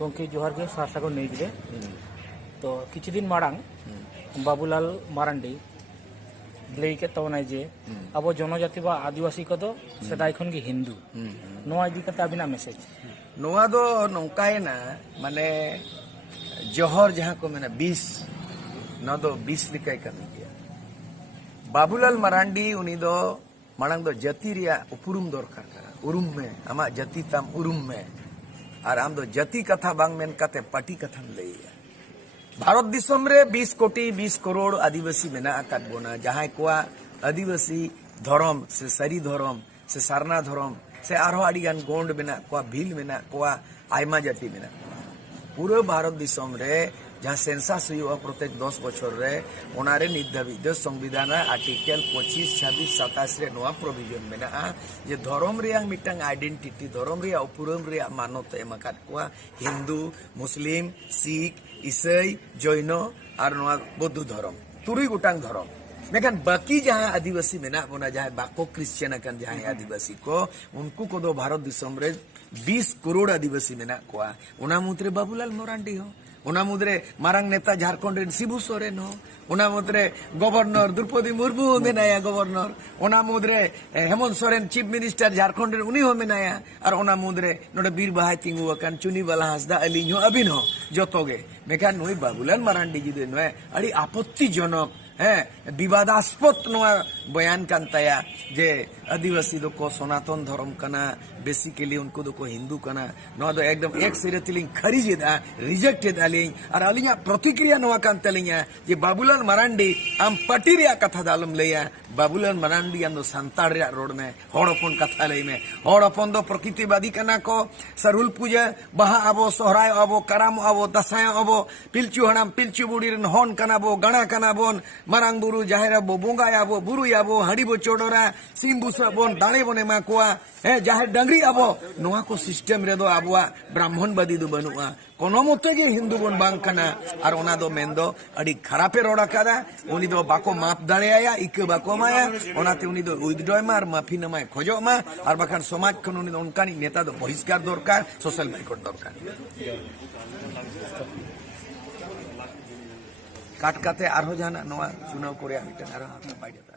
गंके जोहार के सारसागो नईजरे तो किछु दिन माड़ांग बाबूलाल मारांडी लई के तबनाय जे अब जनजाति बा आदिवासी को तो सेदाय खन के हिंदू नोआ इदी कते अबिना मैसेज नोआ दो नौकायना माने जोहर जहां को मेना 20 न दो 20 लिकाय कमी गया बाबूलाल मारांडी उनी दो मांग दो जाति रिया उपरुम दरकार करा उरुम में आमा जाति ताम उरुम में और आम दो जाति कथा बांग मेन कते पार्टी कथा लैया भारत दिसम रे 20 कोटी 20 करोड़ आदिवासी मेना आकाद बोना जहां कोआ आदिवासी धर्म से सरी धर्म से सारना धर्म से आरो आडिगान गोंड मेना कोआ भील मेना कोआ आयमा जाति मेना पूरे भारत दिसम रे जहां सेंसास हुआ प्रत्येक 10 बछर रे ओनारे निर्धारित संविधान आर्टिकल 25 26 27 रे नोआ प्रोविजन मेना जे धर्म रे मिटंग आइडेंटिटी धर्म रे उपरम रे मानवता एमाकात कोआ हिंदू मुस्लिम सिख ईसाई जैन और नोआ बौद्ध धर्म तुरुई गोटांग धर्म मेकन बाकी जहां आदिवासी मेना बोना जहां बाको क्रिश्चियन कन जहां आदिवासी को उनको को दो भारत दिसम रे 20 करोड़ आदिवासी मेना कोआ उना मुद्रे बाबूलाल मारांडी हो उना मुद्रे मारांग नेता झारखंड रे शिबू सोरेन हो उना मुद्रे गवर्नर द्रौपदी मुर्मू मेनाया गवर्नर उना मुद्रे हेमंत सोरेन चीफ मिनिस्टर झारखंड रे उनी हो मेनाया और उना मुद्रे नोडे बीर बहाय तिंगु अकन चुनी बाला हंसदा अली हो अबिन हो जतोगे मेकन नोई बाबूलाल मारांडी जुदे नोए अड़ी आपत्तिजनक विवादास्पद नोआ बयान कान तया जे आदिवासी दो को सनातन धर्म कना बेसिकली उनको दो को हिंदू कना नोआ दो एकदम एक सिरे तिलिंग खरीजे दा रिजेक्टेड आलिंग और अलिंगा प्रतिक्रिया नोआ कान तलिंगा जे बाबूलाल मारांडी आम पार्टी रे कथा दालम लेया बाबूलाल मारांडी आम दो संताड़ रे रोड में हड़पन कथा लई में हड़पन दो प्रकृतिवादी कना को सरुल पूजा बाहा आबो सोहराय आबो कराम आबो दसाय आबो पिलचू हणाम पिलचू बुड़ी रन हन कना बो गणा कना बोन मारांग बुरु जाहेरा बो बोंगा आबो बुरु आबो हड़ी बो चोडोरा सिम बुसा बोन दाणे बोने मा कोआ जाहेर डंगरी आबो नोआ को सिस्टम रे दो आबुआ ब्राह्मणवादी दो बनुआ कोनो मते के हिंदू बोन बांग कना और ओना दो मेंदो अड़ी खरापे रोड़ा कादा उनी दो बाको माप दाड़े आया इके बाको माया ओनाते उनी दो उइदडय मार माफी नमाय खोजो मा और बाखान समाज खन उनी दो उनकानी नेता दो बहिष्कार दरकार सोशल बाइकआउट दरकार काट काते आरो जाना नोआ चुनाव कोरिया मिटन आरो बाइडा